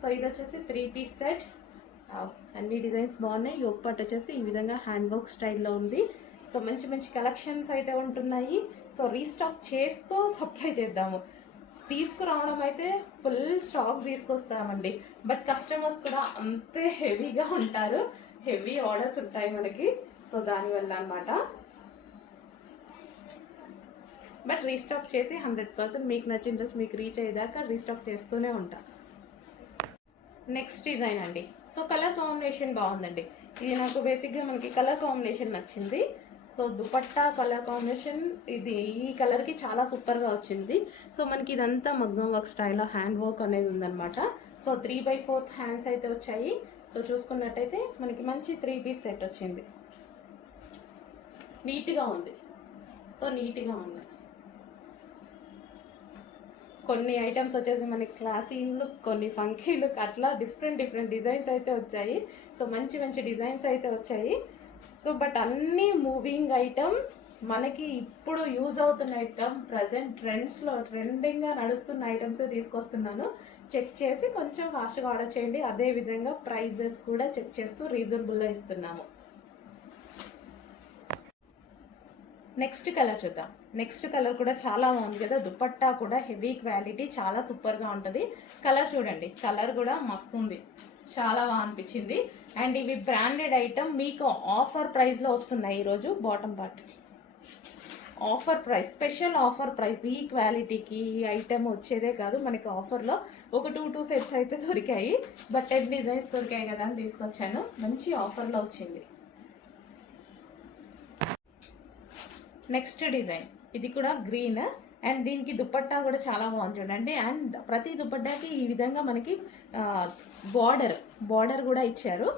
సో ఇది వచ్చేసి 3 పీస్ సెట్. అన్ని డిజైన్స్ బాగున్నాయి. యోగ్ పార్ట్ వచ్చేసి ఈ విధంగా హ్యాండ్ వర్క్ స్టైల్లో ఉంది. సో మంచి కలెక్షన్స్ అయితే ఉంటున్నాయి. సో రీస్టాక్ చేస్తూ సప్లై చేద్దాము. తీసుకురావడం అయితే ఫుల్ స్టాక్ తీసుకొస్తామండి, బట్ కస్టమర్స్ కూడా అంతే హెవీగా ఉంటారు. హెవీ ఆర్డర్స్ ఉంటాయి మనకి. సో దానివల్ల అనమాట. బట్ రీస్టాక్ చేసి 100% మీకు నచ్చిన డ్రెస్ మీకు రీచ్ అయ్యేదాకా రీస్టాక్ చేస్తూనే ఉంటా. నెక్స్ట్ డిజైన్ అండి. సో కలర్ కాంబినేషన్ బాగుందండి. ఇది నాకు బేసిక్గా మనకి కలర్ కాంబినేషన్ నచ్చింది. సో దుపట్టా కలర్ కాంబినేషన్ ఇది ఈ కలర్కి చాలా సూపర్గా వచ్చింది. సో మనకి ఇదంతా మగ్గం వర్క్ స్టైల్లో హ్యాండ్ వర్క్ అనేది ఉందన్నమాట. సో 3/4 హ్యాండ్స్ అయితే వచ్చాయి. సో చూసుకున్నట్టయితే మనకి మంచి 3 పీస్ సెట్ వచ్చింది. నీట్గా ఉంది. సో నీట్గా ఉంది. కొన్ని ఐటమ్స్ వచ్చేసి మనకి క్లాసీ లుక్, కొన్ని ఫంకీ లుక్, అట్లా డిఫరెంట్ డిజైన్స్ అయితే వచ్చాయి. సో మంచి డిజైన్స్ అయితే వచ్చాయి. సో బట్ అన్నీ మూవింగ్ ఐటమ్, మనకి ఇప్పుడు యూజ్ అవుతున్న ఐటమ్ ప్రజెంట్ ట్రెండ్స్లో ట్రెండింగ్గా నడుస్తున్న ఐటమ్సే తీసుకొస్తున్నాను. చెక్ చేసి కొంచెం ఫాస్ట్గా ఆర్డర్ చేయండి. అదేవిధంగా ప్రైజెస్ కూడా చెక్ చేస్తూ రీజనబుల్లో ఇస్తున్నాము. నెక్స్ట్ కలర్ చూద్దాం. నెక్స్ట్ కలర్ కూడా చాలా బాగుంది కదా, దుపట్టా కూడా హెవీ క్వాలిటీ, చాలా సూపర్గా ఉంటుంది. కలర్ చూడండి, కలర్ కూడా మస్తు ఉంది, చాలా బాగా అనిపించింది. అండ్ ఇవి బ్రాండెడ్ ఐటమ్, మీకు ఆఫర్ ప్రైస్లో వస్తున్నాయి ఈరోజు. Bottom part offer price, special offer price. ఈ క్వాలిటీకి ఈ ఐటమ్ వచ్చేదే కాదు మనకి ఆఫర్లో. ఒక టూ సెట్స్ అయితే దొరికాయి, బట్ 10 డిజైన్స్ దొరికాయి కదా అని తీసుకొచ్చాను. మంచి ఆఫర్లో వచ్చింది. నెక్స్ట్ డిజైన్ ఇది కూడా గ్రీన్, అండ్ దీనికి దుపట్టా కూడా చాలా బాగుంది చూడండి. అండ్ ప్రతి దుపట్టాకి ఈ విధంగా మనకి బార్డర్ కూడా ఇచ్చారు.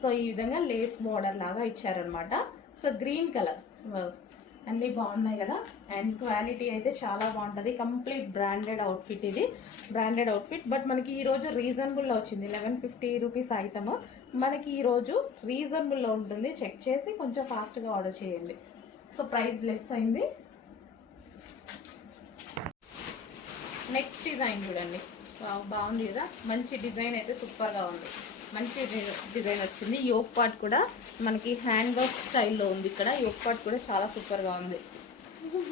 సో ఈ విధంగా లేస్ బార్డర్ లాగా ఇచ్చారనమాట. సో గ్రీన్ కలర్, అన్నీ బాగున్నాయి కదా. అండ్ క్వాలిటీ అయితే చాలా బాగుంటుంది. కంప్లీట్ బ్రాండెడ్ అవుట్ఫిట్, ఇది బ్రాండెడ్ అవుట్ఫిట్. బట్ మనకి ఈరోజు రీజనబుల్లో వచ్చింది. 1150 రూపీస్ ఐటమ్ మనకి ఈరోజు రీజనబుల్లో ఉంటుంది. చెక్ చేసి కొంచెం ఫాస్ట్గా ఆర్డర్ చేయండి. సో ప్రైస్ లెస్ అయింది. నెక్స్ట్ డిజైన్ చూడండి, బాగుంది కదా, మంచి డిజైన్ అయితే సూపర్గా ఉంది. మంచి డిజైన్ వచ్చింది. యోక్ పార్ట్ కూడా మనకి హ్యాండ్ వర్క్ స్టైల్లో ఉంది. ఇక్కడ యోక్ పార్ట్ కూడా చాలా సూపర్గా ఉంది,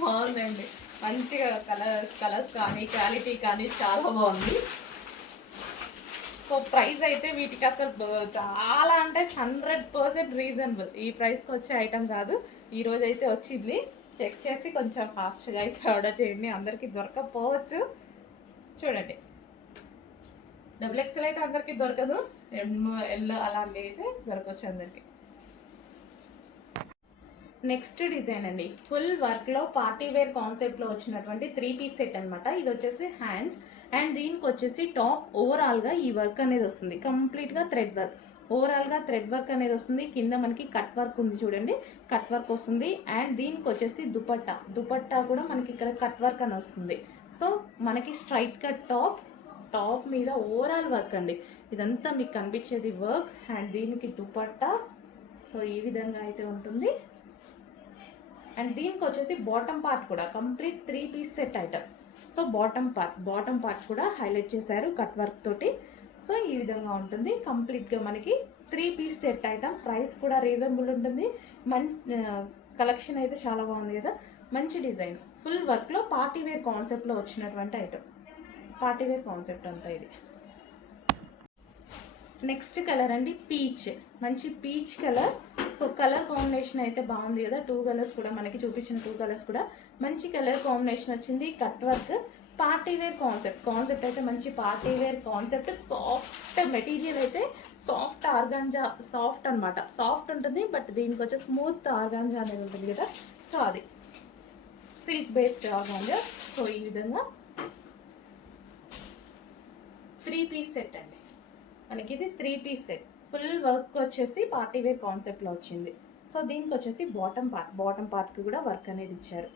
బాగుందండి. మంచిగా కలర్స్ కానీ క్వాలిటీ కానీ చాలా బాగుంది. సో ప్రైస్ అయితే వీటికి అసలు చాలా అంటే 100% రీజనబుల్. ఈ ప్రైస్కి వచ్చే ఐటమ్ కాదు, ఈరోజు అయితే వచ్చింది. చెక్ చేసి కొంచెం ఫాస్ట్గా అయితే ఆర్డర్ చేయండి. అందరికీ దొరకకపోవచ్చు. చూడండి, XXL అయితే అందరికీ దొరకదు, ఎల్లో అలాంటివి అయితే దొరకవచ్చు అందరికి. నెక్స్ట్ డిజైన్ అండి, ఫుల్ వర్క్లో పార్టీ వేర్ కాన్సెప్ట్లో వచ్చినటువంటి 3 పీస్ సెట్ అనమాట. ఇది వచ్చేసి హ్యాండ్స్, అండ్ దీనికి వచ్చేసి టాప్ ఓవరాల్గా ఈ వర్క్ అనేది వస్తుంది. కంప్లీట్గా థ్రెడ్ వర్క్, ఓవరాల్గా థ్రెడ్ వర్క్ అనేది వస్తుంది. కింద మనకి కట్ వర్క్ ఉంది చూడండి, కట్ వర్క్ వస్తుంది. అండ్ దీనికి వచ్చేసి దుపట్టా కూడా మనకి ఇక్కడ కట్ వర్క్ అని వస్తుంది. సో మనకి స్ట్రైట్ కట్ టాప్ మీద ఓవరాల్ వర్క్ అండి. ఇదంతా మీకు కనిపించేది వర్క్. అండ్ దీనికి దుపట్టా సో ఈ విధంగా అయితే ఉంటుంది. అండ్ దీనికి వచ్చేసి బాటమ్ పార్ట్ కూడా complete 3 piece set item. So bottom part కూడా హైలైట్ చేశారు కట్ వర్క్ తోటి. సో ఈ విధంగా ఉంటుంది కంప్లీట్గా మనకి 3 పీస్ సెట్ ఐటమ్. ప్రైస్ కూడా రీజనబుల్ ఉంటుంది. కలెక్షన్ అయితే చాలా బాగుంది కదా, మంచి డిజైన్, ఫుల్ వర్క్లో పార్టీ వేర్ కాన్సెప్ట్లో వచ్చినటువంటి ఐటమ్. పార్టీ వేర్ కాన్సెప్ట్ అంతా ఇది. నెక్స్ట్ కలర్ అండి, పీచ్, మంచి peach colour. So colour combination అయితే బాగుంది కదా. 2 కలర్స్ కూడా మనకి చూపించిన 2 కలర్స్ కూడా మంచి కలర్ కాంబినేషన్ వచ్చింది. Cut work, party wear concept అయితే మంచి party wear concept. Soft material అయితే సాఫ్ట్ ఆర్గాంజా, సాఫ్ట్ అనమాట, సాఫ్ట్ ఉంటుంది. బట్ దీనికి వచ్చే స్మూత్ ఆర్గాంజా అనేది ఉంటుంది కదా, సో అది సిల్క్ బేస్డ్ ఆర్గాంజా. సో ఈ విధంగా 3 పీస్ సెట్ అండి మనకి. ఇది 3 పీస్ సెట్, ఫుల్ వర్క్ వచ్చేసి పార్టీ వేర్ కాన్సెప్ట్లో వచ్చింది. సో దీనికి వచ్చేసి బాటమ్ పార్ట్కి కూడా వర్క్ అనేది ఇచ్చారు.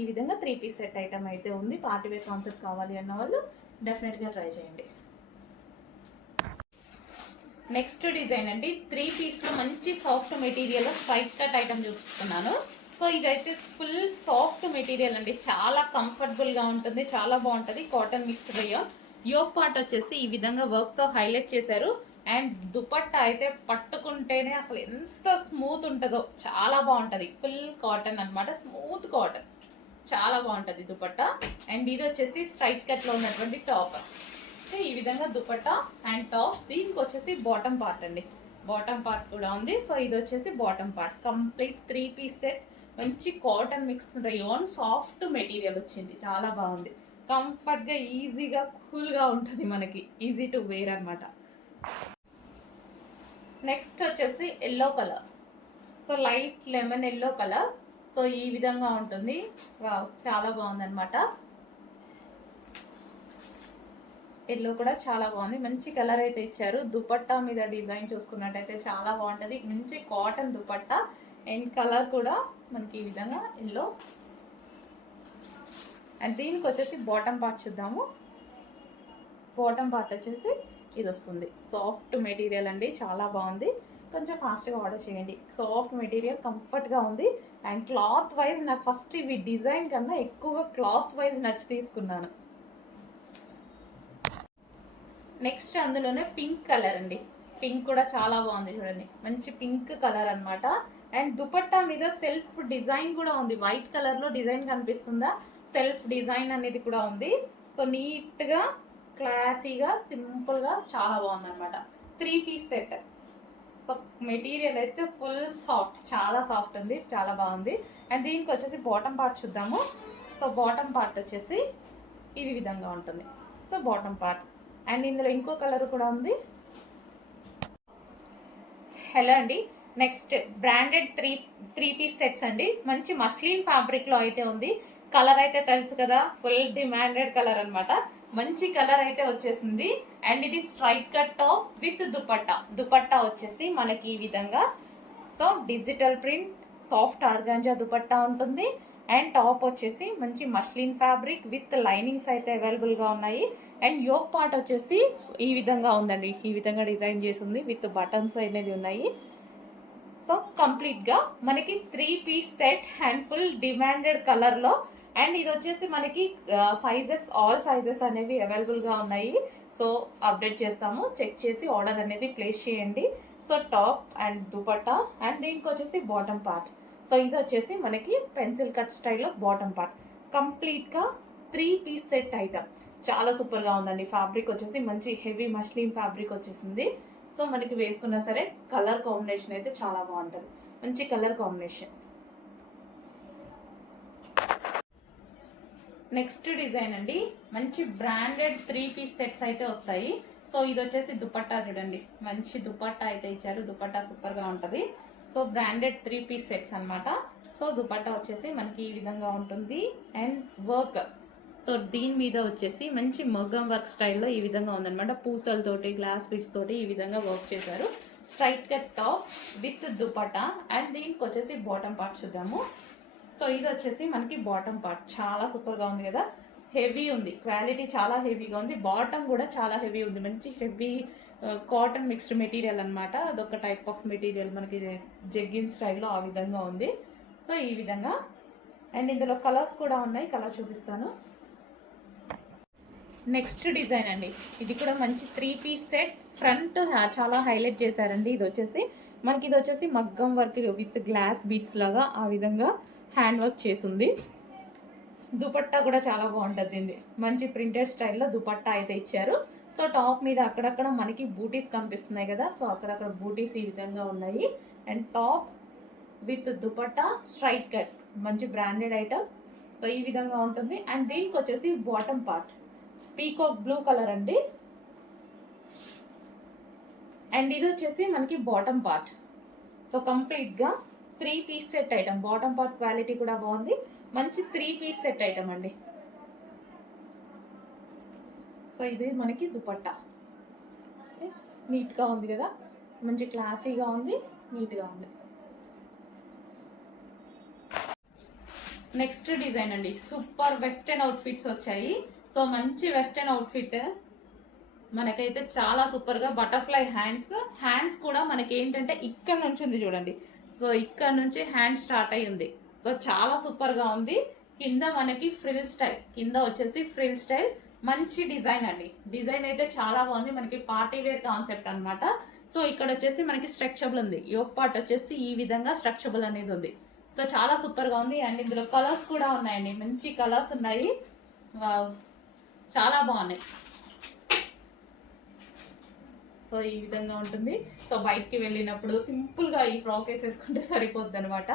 ఈ విధంగా 3 పీస్ సెట్ ఐటమ్ అయితే ఉంది. పార్టీ వేర్ కాన్సెప్ట్ కావాలి అన్న వాళ్ళు డెఫినెట్గా ట్రై చేయండి. నెక్స్ట్ డిజైన్ అండి, 3 పీస్లో మంచి soft material straight cut item చూపిస్తున్నాను. సో ఇదైతే ఫుల్ సాఫ్ట్ మెటీరియల్ అండి, చాలా కంఫర్టబుల్గా ఉంటుంది, చాలా బాగుంటుంది. Cotton mix rayon. Yoke part వచ్చేసి ఈ విధంగా వర్క్తో హైలైట్ చేశారు. అండ్ దుపట్టా అయితే పట్టుకుంటేనే అసలు ఎంత స్మూత్ ఉంటుందో, చాలా బాగుంటుంది. ఫుల్ కాటన్ అనమాట, స్మూత్ కాటన్, చాలా బాగుంటుంది దుపట్టా. అండ్ ఇది వచ్చేసి స్ట్రైట్ కట్లో ఉన్నటువంటి టాప్. ఈ విధంగా దుపట్టా అండ్ టాప్. దీనికి వచ్చేసి బాటమ్ పార్ట్ అండి, బాటమ్ పార్ట్ కూడా ఉంది. సో ఇది వచ్చేసి bottom part, complete 3 piece set. మంచి cotton mix rayon, soft material వచ్చింది, చాలా బాగుంది. కంఫర్ట్గా ఈజీగా కూల్గా ఉంటుంది మనకి, ఈజీ టు వేర్ అనమాట. నెక్స్ట్ వచ్చేసి yellow colour, so light lemon yellow colour. So ఈ విధంగా ఉంటుంది, చాలా బాగుందన్నమాట. ఎల్లో కూడా చాలా బాగుంది, మంచి కలర్ అయితే ఇచ్చారు. దుపట్టా మీద డిజైన్ చూసుకున్నట్టయితే చాలా బాగుంటుంది, మంచి కాటన్ దుపట్టా. అండ్ కలర్ కూడా మనకి ఈ విధంగా ఎల్లో. అండ్ దీనికి వచ్చేసి బాటమ్ పార్ట్ చూద్దాము. బాటమ్ పార్ట్ వచ్చేసి ఇది వస్తుంది, సాఫ్ట్ మెటీరియల్ అండి, చాలా బాగుంది. కొంచెం ఫాస్ట్గా ఆర్డర్ చేయండి. సాఫ్ట్ మెటీరియల్, కంఫర్ట్గా ఉంది. అండ్ క్లాత్ వైజ్ నాకు ఫస్ట్ ఇవి డిజైన్ కన్నా ఎక్కువగా క్లాత్ వైజ్ నచ్చి తీసుకున్నాను. నెక్స్ట్ అందులోనే పింక్ కలర్ అండి. పింక్ కూడా చాలా బాగుంది చూడండి, మంచి పింక్ కలర్ అనమాట. అండ్ దుపట్టా మీద సెల్ఫ్ డిజైన్ కూడా ఉంది, వైట్ కలర్లో డిజైన్ కనిపిస్తుందా, సెల్ఫ్ డిజైన్ అనేది కూడా ఉంది. సో నీట్గా క్లాసీగా సింపుల్గా చాలా బాగుంది అనమాట. 3 పీస్ సెట్. సో మెటీరియల్ అయితే ఫుల్ సాఫ్ట్, చాలా సాఫ్ట్ ఉంది, చాలా బాగుంది. అండ్ దీనికి వచ్చేసి బాటమ్ పార్ట్ చూద్దాము. సో బాటమ్ పార్ట్ వచ్చేసి ఈ విధంగా ఉంటుంది. So bottom part. అండ్ ఇందులో ఇంకో కలర్ కూడా ఉంది. హలో అండి, next branded three piece sets అండి. మంచి మస్లిన్ ఫ్యాబ్రిక్లో అయితే ఉంది. కలర్ అయితే తెలుసు కదా, ఫుల్ డిమాండెడ్ కలర్ అనమాట. మంచి కలర్ అయితే వచ్చేసింది. అండ్ ఇది straight cut top with dupatta. Dupatta వచ్చేసి మనకి ఈ విధంగా, so digital print soft organza dupatta ఉంటుంది. అండ్ టాప్ వచ్చేసి మంచి మస్లిన్ ఫ్యాబ్రిక్ విత్ లైనింగ్స్ అయితే అవైలబుల్గా ఉన్నాయి. అండ్ యోక్ పార్ట్ వచ్చేసి ఈ విధంగా ఉందండి, ఈ విధంగా డిజైన్ చేసి ఉంది, విత్ బటన్స్ అనేది ఉన్నాయి. సో కంప్లీట్గా మనకి 3 piece set and full demanded కలర్లో. అండ్ ఇది వచ్చేసి మనకి సైజెస్, ఆల్ సైజెస్ అనేవి అవైలబుల్గా ఉన్నాయి. సో అప్డేట్ చేస్తాము, చెక్ చేసి ఆర్డర్ అనేది ప్లేస్ చేయండి. So top and dupatta. And దీనికి వచ్చేసి బాటమ్ పార్ట్. సో ఇది వచ్చేసి మనకి పెన్సిల్ కట్ స్టైల్లో బాటమ్ పార్ట్. కంప్లీట్గా 3 పీస్ సెట్ ఐటమ్. చాలా సూపర్గా ఉందండి. ఫ్యాబ్రిక్ వచ్చేసి మంచి హెవీ మస్లిన్ ఫ్యాబ్రిక్ వచ్చేసింది. సో మనకి వేసుకున్నా సరే కలర్ కాంబినేషన్ అయితే చాలా బాగుంటుంది, మంచి కలర్ కాంబినేషన్. నెక్స్ట్ డిజైన్ అండి, మంచి బ్రాండెడ్ 3 పీస్ సెట్స్ అయితే వస్తాయి. సో ఇది వచ్చేసి దుపట్టా చూడండి, మంచి దుపట్టా అయితే ఇచ్చారు. దుపట్టా సూపర్గా ఉంటుంది. సో బ్రాండెడ్ 3 పీస్ సెట్స్ అనమాట. సో దుపట్టా వచ్చేసి మనకి ఈ విధంగా ఉంటుంది. అండ్ వర్క్, సో దీని మీద వచ్చేసి మంచి మగ్గం వర్క్ స్టైల్లో ఈ విధంగా ఉందన్నమాట. పూసలతోటి, గ్లాస్ బీడ్స్ తోటి ఈ విధంగా వర్క్ చేశారు. Straight cut top with dupatta. And దీనికి వచ్చేసి బాటమ్ పార్ట్ చూద్దాము. సో ఇది వచ్చేసి మనకి బాటమ్ పార్ట్. చాలా సూపర్గా ఉంది కదా, హెవీ ఉంది, క్వాలిటీ చాలా హెవీగా ఉంది. బాటమ్ కూడా చాలా హెవీ ఉంది, మంచి హెవీ కాటన్ మిక్స్డ్ మెటీరియల్ అనమాట. అదొక టైప్ ఆఫ్ మెటీరియల్, మనకి జెగ్గిన్ స్టైల్లో ఆ విధంగా ఉంది. సో ఈ విధంగా. అండ్ ఇందులో కలర్స్ కూడా ఉన్నాయి, కలర్ చూపిస్తాను. నెక్స్ట్ డిజైన్ అండి, ఇది కూడా మంచి 3 పీస్ సెట్. ఫ్రంట్ చాలా హైలైట్ చేశారండి. ఇది వచ్చేసి మగ్గం వర్క్ విత్ గ్లాస్ బీడ్స్ లాగా ఆ విధంగా హ్యాండ్ వర్క్ చేసింది. దుపట్టా కూడా చాలా బాగుంటుంది దీన్ని, మంచి ప్రింటెడ్ స్టైల్లో దుపట్టా అయితే ఇచ్చారు. సో టాప్ మీద అక్కడక్కడ మనకి బూటీస్ కనిపిస్తున్నాయి కదా, సో అక్కడక్కడ బూటీస్ ఈ విధంగా ఉన్నాయి. And top with dupatta straight cut, మంచి బ్రాండెడ్ ఐటమ్. సో ఈ విధంగా ఉంటుంది. అండ్ దీనికి వచ్చేసి bottom part peacock blue colour అండి. అండ్ ఇది వచ్చేసి మనకి బాటమ్ పార్ట్. సో కంప్లీట్గా 3 piece set item. Bottom part quality కూడా బాగుంది, మంచి 3 పీస్ సెట్ ఐటమ్ అండి. సో ఇది మనకి దుపట్టా, నీట్గా ఉంది కదా, మంచి క్లాసీగా ఉంది, నీట్గా ఉంది. నెక్స్ట్ డిజైన్ అండి, సూపర్ వెస్టర్న్ అవుట్ఫిట్స్ వచ్చాయి. సో మంచి వెస్టర్న్ అవుట్ఫిట్ మనకైతే చాలా సూపర్గా. బటర్ఫ్లై హ్యాండ్స్ కూడా మనకి ఏంటంటే ఇక్కడ నుంచి ఉంది చూడండి. సో ఇక్కడ నుంచి హ్యాండ్ స్టార్ట్ అయి ఉంది. సో చాలా సూపర్గా ఉంది. కింద మనకి ఫ్రిల్ స్టైల్, కింద వచ్చేసి ఫ్రిల్ స్టైల్, మంచి డిజైన్ అండి. డిజైన్ అయితే చాలా బాగుంది, మనకి పార్టీ వేర్ కాన్సెప్ట్ అనమాట. సో ఇక్కడ వచ్చేసి మనకి స్ట్రక్చబుల్ ఉంది. యోక్ పార్ట్ వచ్చేసి ఈ విధంగా స్ట్రక్చబుల్ అనేది ఉంది. సో చాలా సూపర్గా ఉంది. అండ్ ఇందులో కలర్స్ కూడా ఉన్నాయండి, మంచి కలర్స్ ఉన్నాయి, చాలా బాగున్నాయి. సో ఈ విధంగా ఉంటుంది. సో బయటికి వెళ్ళినప్పుడు సింపుల్గా ఈ ఫ్రాక్ వేసేసుకుంటే సరిపోద్ది అనమాట.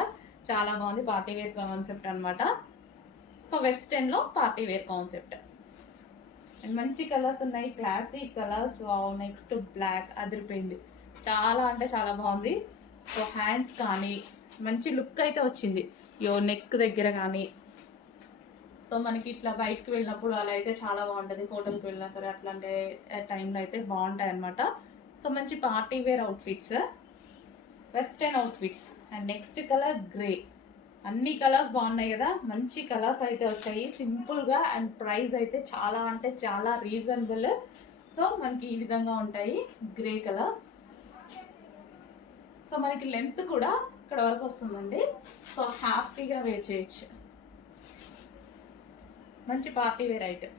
చాలా బాగుంది, పార్టీ వేర్ కాన్సెప్ట్ అనమాట. సో వెస్టర్న్లో పార్టీ వేర్ కాన్సెప్ట్. అండ్ మంచి కలర్స్ ఉన్నాయి, క్లాసీ కలర్స్. నెక్స్ట్ బ్లాక్ అదిరిపోయింది, చాలా అంటే చాలా బాగుంది. సో హ్యాండ్స్ కానీ మంచి లుక్ అయితే వచ్చింది, నెక్ దగ్గర కానీ. సో మనకి ఇట్లా బయటకు వెళ్ళినప్పుడు అలా అయితే చాలా బాగుంటుంది, హోటల్కి వెళ్ళినా సరే అట్లాంటి టైంలో అయితే బాగుంటాయి అనమాట. సో మంచి party wear outfits, western outfits. And next colour grey. అన్ని కలర్స్ బాగున్నాయి కదా, మంచి కలర్స్ అయితే వచ్చాయి సింపుల్గా. అండ్ ప్రైస్ అయితే చాలా అంటే చాలా రీజనబుల్. సో మనకి ఈ విధంగా ఉంటాయి, గ్రే కలర్. సో మనకి లెంత్ కూడా ఇక్కడ వరకు వస్తుందండి. సో హ్యాపీగా వేర్ చేయొచ్చు. మంచి party wear item.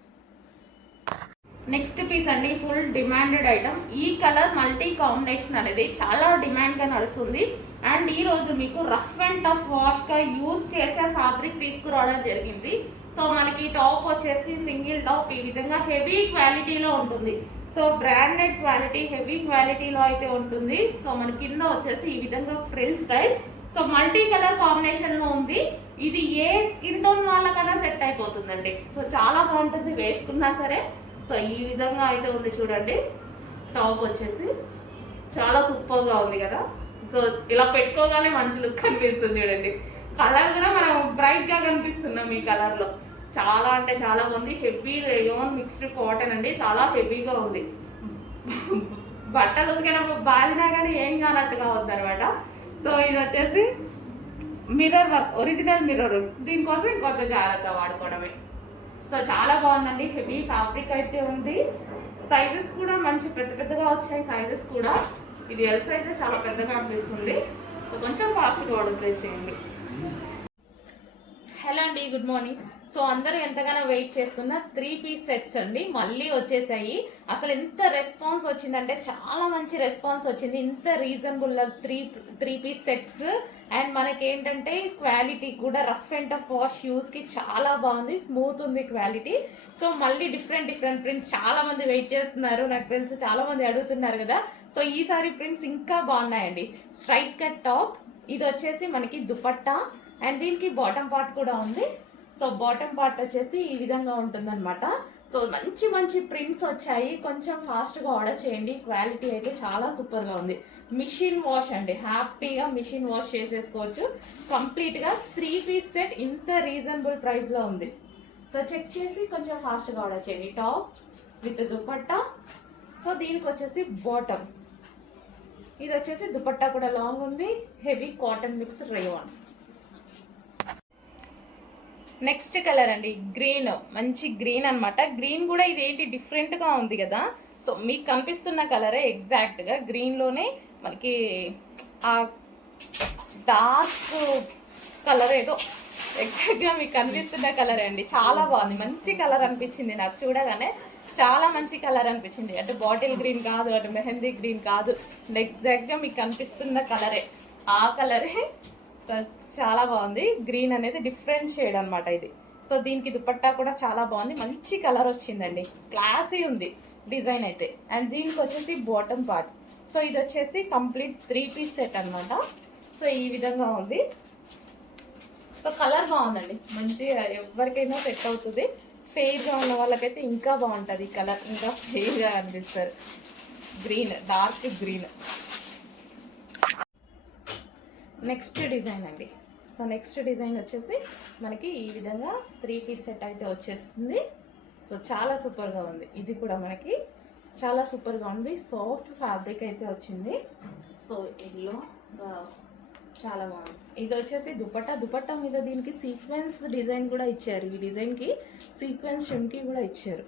Next piece అండి, ఫుల్ డిమాండెడ్ ఐటమ్. ఈ కలర్ మల్టీ కాంబినేషన్ అనేది చాలా డిమాండ్గా నడుస్తుంది. అండ్ ఈ రోజు మీకు రఫ్ అండ్ టఫ్ వాష్గా యూజ్ చేసే ఫ్యాబ్రిక్ తీసుకురావడం జరిగింది. సో మనకి టాప్ వచ్చేసి సింగిల్ టాప్ ఈ విధంగా హెవీ క్వాలిటీలో ఉంటుంది. సో బ్రాండెడ్ క్వాలిటీ, హెవీ క్వాలిటీలో అయితే ఉంటుంది. సో మన కింద వచ్చేసి ఈ విధంగా frill style. So multi colour కాంబినేషన్లో ఉంది. ఇది ఏ స్కిన్ టోన్ వాళ్ళకన్నా సెట్ అయిపోతుందండి. సో చాలా బాగుంటుంది వేసుకున్నా సరే. సో ఈ విధంగా అయితే ఉంది చూడండి. టాప్ వచ్చేసి చాలా సూపర్గా ఉంది కదా. సో ఇలా పెట్టుకోగానే మంచి లుక్ కనిపిస్తుంది చూడండి. కలర్ కూడా మనం బ్రైట్గా కనిపిస్తున్నాం ఈ కలర్లో. చాలా అంటే చాలా బాగుంది. హెవీ రేయాన్ మిక్స్డ్ కాటన్ అండి, చాలా హెవీగా ఉంది. బట్టలు ఉతికినప్పుడు బాలినా కానీ ఏం కానట్టుగా ఉంది అనమాట. సో ఇది వచ్చేసి మిర్రర్ వర్క్, ఒరిజినల్ మిర్రర్. దీనికోసం ఇంకొంచెం జాగ్రత్త వాడుకోవడమే. సో చాలా బాగుందండి. హెవీ ఫ్యాబ్రిక్ అయితే ఉంది. సైజెస్ కూడా మంచి పెద్ద పెద్దగా వచ్చాయి సైజెస్ కూడా. ఇది ఎల్ సైజ్ చాలా పెద్దగా అనిపిస్తుంది. సో కొంచెం ఫాస్ట్గా ఆర్డర్ ప్లేస్ చేయండి. హలో అండి, గుడ్ మార్నింగ్. సో అందరూ ఎంతగానో వెయిట్ చేస్తున్న 3 పీస్ సెట్స్ అండి మళ్ళీ వచ్చేసాయి. అసలు ఎంత రెస్పాన్స్ వచ్చిందంటే చాలా మంచి రెస్పాన్స్ వచ్చింది. ఇంత రీజనబుల్ 3 పీస్ సెట్స్. అండ్ మనకేంటంటే క్వాలిటీ కూడా రఫ్ అండ్ టఫ్ వాష్ యూస్కి చాలా బాగుంది, స్మూత్ ఉంది క్వాలిటీ. సో మళ్ళీ డిఫరెంట్ ప్రింట్స్ చాలా మంది వెయిట్ చేస్తున్నారు, నాకు తెలుసు చాలా మంది అడుగుతున్నారు కదా. సో ఈసారి ప్రింట్స్ ఇంకా బాగున్నాయండి. స్ట్రైట్ కట్ టాప్, ఇది వచ్చేసి మనకి దుపట్టా అండ్ దీనికి బాటమ్ పార్ట్ కూడా ఉంది. సో బాటమ్ పార్ట్ వచ్చేసి ఈ విధంగా ఉంటుందన్నమాట. సో మంచి ప్రింట్స్ వచ్చాయి. కొంచెం ఫాస్ట్గా ఆర్డర్ చేయండి. క్వాలిటీ అయితే చాలా సూపర్గా ఉంది. మిషన్ వాష్ అండి, హ్యాపీగా మిషన్ వాష్ చేసేసుకోవచ్చు. కంప్లీట్గా 3 పీస్ సెట్ ఇంత రీజనబుల్ ప్రైస్లో ఉంది. సో చెక్ చేసి కొంచెం ఫాస్ట్గా ఆర్డర్ చేయండి. Top with dupatta. సో దీనికి వచ్చేసి బాటమ్, ఇది వచ్చేసి దుపట్టా కూడా లాంగ్ ఉంది. Heavy cotton mix rayon. Next colour అండి, గ్రీన్. మంచి గ్రీన్ అనమాట. గ్రీన్ కూడా ఇదేంటి డిఫరెంట్గా ఉంది కదా. సో మీకు కనిపిస్తున్న కలరే ఎగ్జాక్ట్గా గ్రీన్లోనే మనకి ఆ డార్క్ కలర్ ఏదో ఎగ్జాక్ట్గా మీకు కనిపిస్తున్న కలరే అండి. చాలా బాగుంది, మంచి కలర్ అనిపించింది నాకు చూడగానే. చాలా మంచి కలర్ అనిపించింది. అంటే బాటిల్ గ్రీన్ కాదు, అటు మెహందీ గ్రీన్ కాదు, ఎగ్జాక్ట్గా మీకు కనిపిస్తున్న కలరే, ఆ కలరే. సో చాలా బాగుంది. గ్రీన్ అనేది డిఫరెంట్ షేడ్ అనమాట ఇది. సో దీనికి దుపట్టా కూడా చాలా బాగుంది, మంచి కలర్ వచ్చిందండి, క్లాసీ ఉంది డిజైన్ అయితే. అండ్ దీనికి వచ్చేసి బాటమ్ పార్ట్. సో ఇది వచ్చేసి కంప్లీట్ 3 పీస్ సెట్ అనమాట. సో ఈ విధంగా ఉంది. సో కలర్ బాగుందండి, మంచిగా ఎవరికైనా సెట్ అవుతుంది. ఫెయిర్గా ఉన్న వాళ్ళకైతే ఇంకా బాగుంటుంది ఈ కలర్, ఇంకా ఫెయిర్గా అనిపిస్తారు. Green, dark green. Next design అండి. సో నెక్స్ట్ డిజైన్ వచ్చేసి మనకి ఈ విధంగా 3 పీస్ సెట్ అయితే వచ్చేస్తుంది. సో చాలా సూపర్గా ఉంది. ఇది కూడా మనకి చాలా సూపర్గా ఉంది. సాఫ్ట్ ఫ్యాబ్రిక్ అయితే వచ్చింది. సో ఎల్లో చాలా బాగుంది. ఇది వచ్చేసి దుపట్టా మీద దీనికి సీక్వెన్స్ డిజైన్ కూడా ఇచ్చారు. ఈ డిజైన్కి సీక్వెన్స్ షిమ్కి కూడా ఇచ్చారు.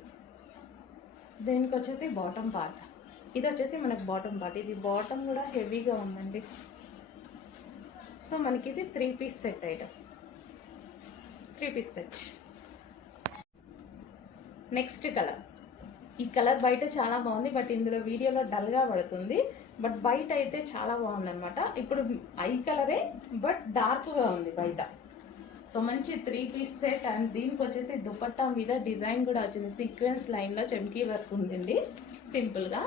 దీనికి వచ్చేసి బాటమ్ పార్ట్. ఇది వచ్చేసి మనకు బాటమ్ పార్ట్. ఇది బాటమ్ కూడా హెవీగా ఉందండి. సో మనకి ఇది 3 piece set item, 3 piece set. Next colour. ఈ కలర్ బయట చాలా బాగుంది, బట్ ఇందులో వీడియోలో డల్గా పడుతుంది. బట్ బయట అయితే చాలా బాగుంది అనమాట. ఇప్పుడు ఐ కలరే బట్ డార్క్గా ఉంది బయట. సో మంచి 3 పీస్ సెట్. అండ్ దీనికి వచ్చేసి దుపట్టా మీద డిజైన్ కూడా వచ్చింది. సీక్వెన్స్ లైన్లో చెమ్కీ వర్క్ ఉందండి సింపుల్గా.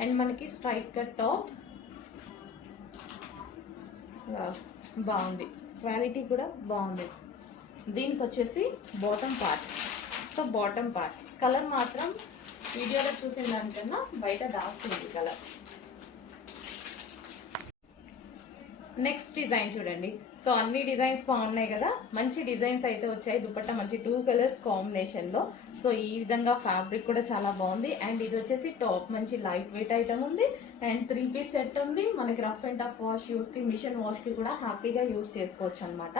అండ్ మనకి స్ట్రైట్ కట్ టాప్ బాగుంది, క్వాలిటీ కూడా బాగుంది. దీనికి వచ్చేసి bottom part. So bottom part colour మాత్రం వీడియోలో చూసిన దానికన్నా బయట డార్క్ ఉంది కలర్. నెక్స్ట్ డిజైన్ చూడండి. సో అన్ని డిజైన్స్ బాగున్నాయి కదా, మంచి డిజైన్స్ అయితే వచ్చాయి. దుపట్టా మంచి 2 కలర్స్ కాంబినేషన్లో. సో ఈ విధంగా ఫ్యాబ్రిక్ కూడా చాలా బాగుంది. అండ్ ఇది వచ్చేసి టాప్ మంచి లైట్ వెయిట్ ఐటమ్ ఉంది. అండ్ 3 పీస్ సెట్ ఉంది. మనకి రఫ్ అండ్ టఫ్ వాష్ యూస్కి, మిషన్ వాష్కి కూడా హ్యాపీగా యూస్ చేసుకోవచ్చు అనమాట.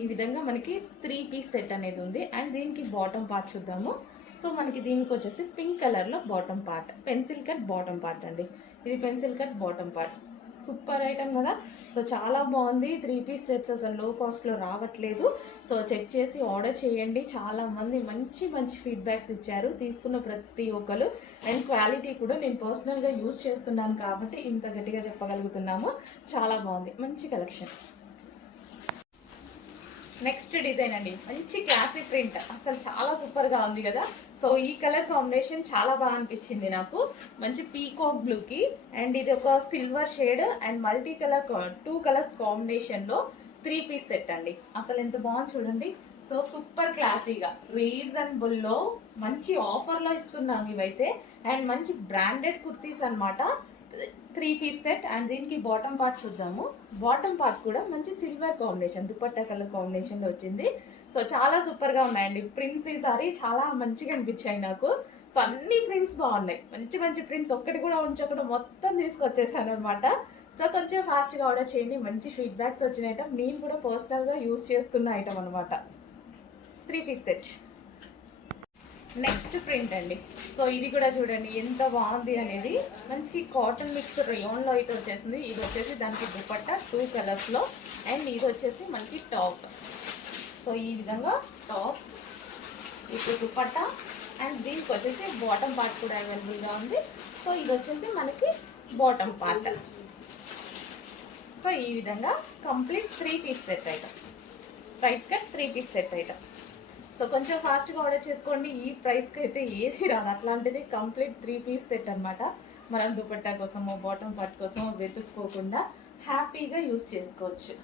ఈ విధంగా మనకి 3 పీస్ సెట్ అనేది ఉంది. అండ్ దీనికి బాటమ్ పార్ట్ చూద్దాము. సో మనకి దీనికి వచ్చేసి పింక్ కలర్లో bottom part, pencil cut bottom part అండి. ఇది pencil cut bottom part. Super item కదా. సో చాలా బాగుంది. 3 పీస్ సెట్స్ అసలు లో కాస్ట్లో రావట్లేదు. సో చెక్ చేసి ఆర్డర్ చేయండి. చాలా మంది మంచి మంచి ఫీడ్బ్యాక్స్ ఇచ్చారు తీసుకున్న ప్రతి ఒక్కరు. అండ్ క్వాలిటీ కూడా నేను పర్సనల్గా యూజ్ చేస్తున్నాను కాబట్టి ఇంత గట్టిగా చెప్పగలుగుతున్నాము. చాలా బాగుంది, మంచి కలెక్షన్. నెక్స్ట్ డిజైన్ అండి, మంచి క్లాసిక్ ప్రింట్, అసలు చాలా సూపర్గా ఉంది కదా. సో ఈ కలర్ కాంబినేషన్ చాలా బాగా అనిపించింది నాకు. మంచి పీకాక్ బ్లూకి అండ్ ఇది ఒక silver shade and multi colour 2 colours కాంబినేషన్లో 3 పీస్ సెట్ అండి. అసలు ఎంత బాగుంది చూడండి. సో సూపర్ క్లాసీగా రీజనబుల్లో మంచి ఆఫర్లో ఇస్తున్నాం ఇవైతే. అండ్ మంచి బ్రాండెడ్ కుర్తీస్ అనమాట. 3 పీస్ సెట్ అండ్ దీనికి బాటమ్ పార్ట్ చూద్దాము. బాటమ్ పార్ట్ కూడా మంచి సిల్వర్ కాంబినేషన్ దుపట్టా కలర్ కాంబినేషన్లో వచ్చింది. సో చాలా సూపర్గా ఉన్నాయండి ప్రింట్స్. ఈసారి చాలా మంచిగా అనిపించాయి నాకు. సో అన్ని ప్రింట్స్ బాగున్నాయి, మంచి మంచి ప్రింట్స్, ఒక్కటి కూడా ఉంచకుండా మొత్తం తీసుకొచ్చేసాను అనమాట. సో కొంచెం ఫాస్ట్గా ఆర్డర్ చేయండి. మంచి ఫీడ్బ్యాక్స్ వచ్చిన ఐటమ్, నేను కూడా పర్సనల్గా యూస్ చేస్తున్న ఐటమ్ అనమాట. 3 పీస్ సెట్. నెక్స్ట్ ప్రింట్ అండి. సో ఇది కూడా చూడండి ఎంత బాగుంది అనేది. మంచి కాటన్ మిక్స్ రేయాన్లో అయితే వచ్చేసింది. ఇది వచ్చేసి దానికి దుపట్టా 2 కలర్స్లో అండ్ ఇది వచ్చేసి మనకి టాప్. సో ఈ విధంగా టాప్, ఇప్పుడు దుపట్టా అండ్ దీనికి వచ్చేసి బాటమ్ పార్ట్ కూడా అవైలబుల్గా ఉంది. సో ఇది వచ్చేసి మనకి బాటమ్ పార్ట్. సో ఈ విధంగా complete 3 piece set item, straight cut 3 piece set item. So కొంచెం ఫాస్ట్గా ఆర్డర్ చేసుకోండి. ఈ ప్రైస్కి అయితే ఏది రాదు. అట్లాంటిది కంప్లీట్ 3 పీస్ సెట్ అనమాట. మనం దుపట్టా కోసమో బాటమ్ పార్ట్ కోసమో వెతుక్కోకుండా హ్యాపీగా యూస్ చేసుకోవచ్చు.